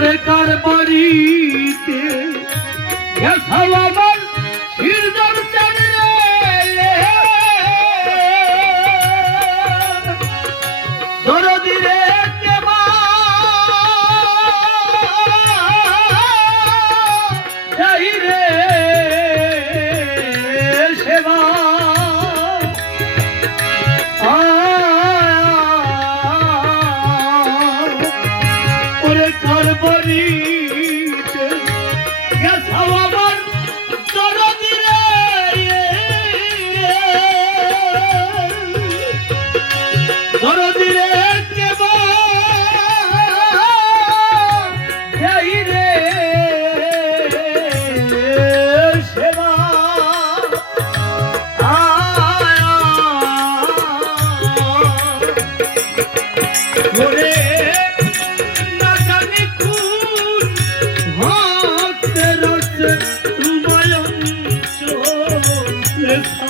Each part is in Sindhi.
করে তার বাড়িতে this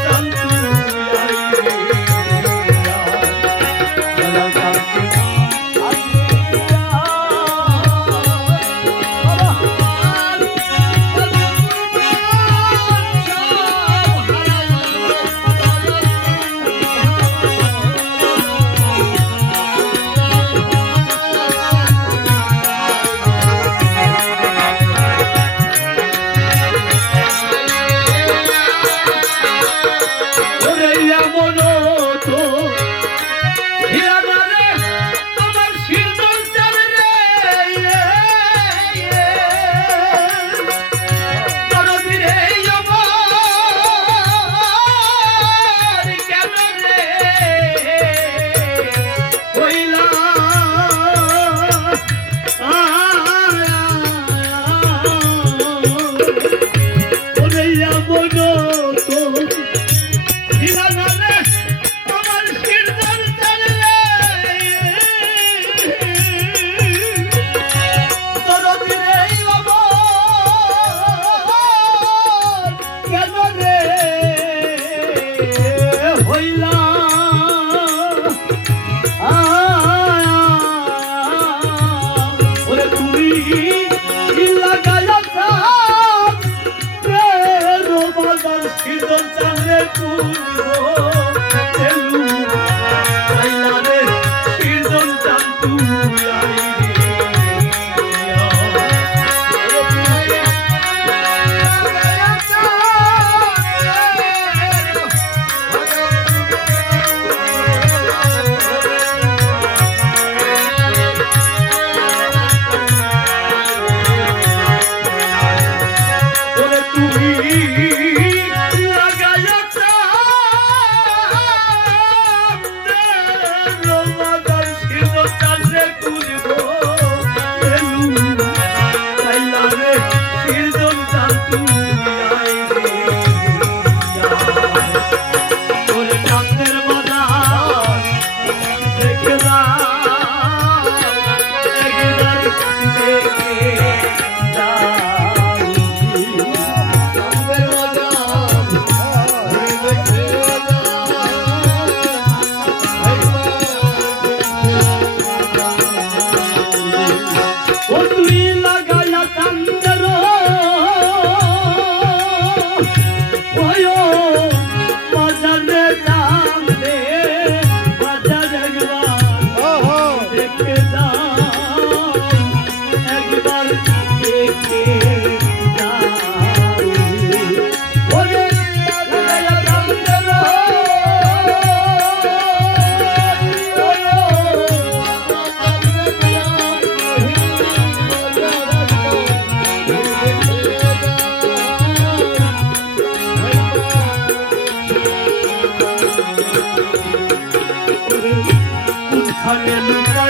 पूज ಹಲ್ಲೆಲ್ಲ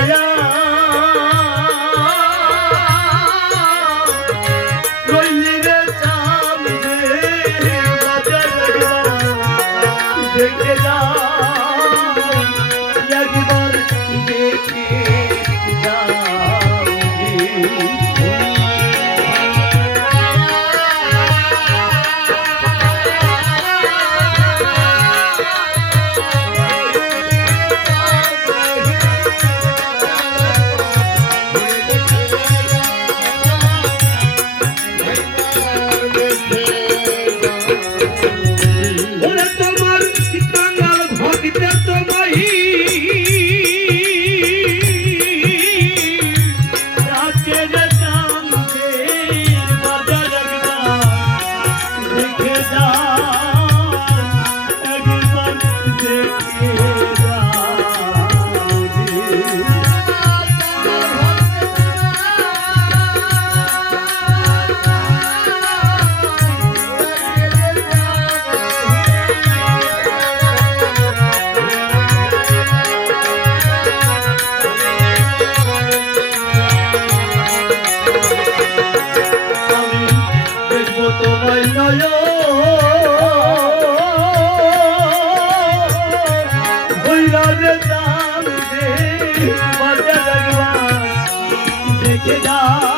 भॻवान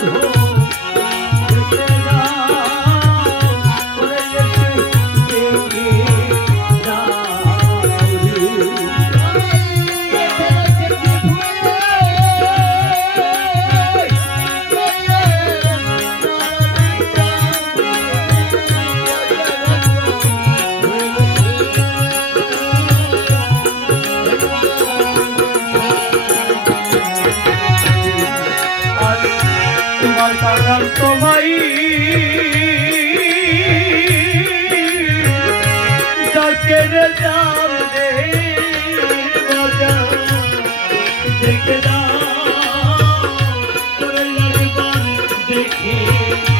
Oh. No. تو بھائی جا کے